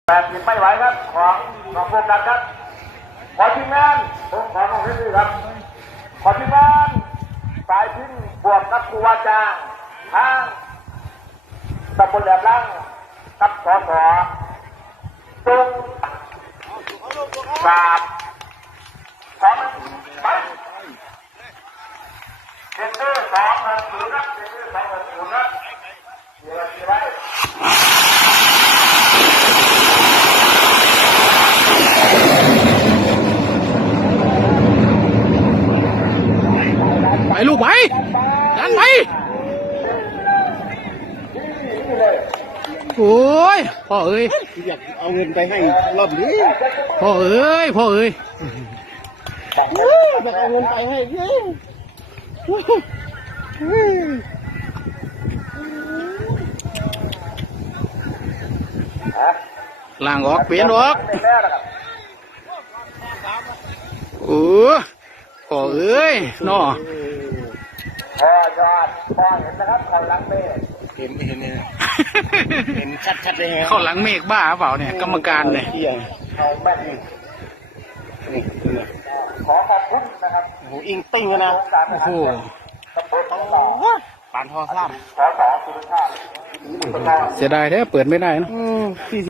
80ไม่ไหวครับของพวกนั้นครับขอทีมงานผมขอน้องพี่ครับขอทีมงานสายทิ้งบวกกับครูวาจางทางตำบลแหลมล่างกับสสตรงสาม2ไปเซ็นเตอร์2-0ครับเซ็นเตอร์2-0ครับเดี๋ยวไว้ไปลูกไปดันไปโอ้ยพ่อเอ้ยอยากเอาเงินไปให้รอบนี้พ่อเอ้ยพ่อเอ้ยอยากเอาเงินไปให้ล่างออกเปลี่ยนออกโอ้พ่อเอ้ยน้อพ่อยอดพ่อเห็นนะครับเขาหลังเมฆเห็นเนี่ยเห็นชัดเลยฮะเข้าหลังเมฆบ้าเปล่าเนี่ยกรรมการเนี่ยเขาแม่นนี่ขอขอบคุณนะครับโอ้โหอิงติ้งนะโอ้โหปานทอซ้ำขอสอสุรชาติเสียดายแท้เปิดไม่ได้นะ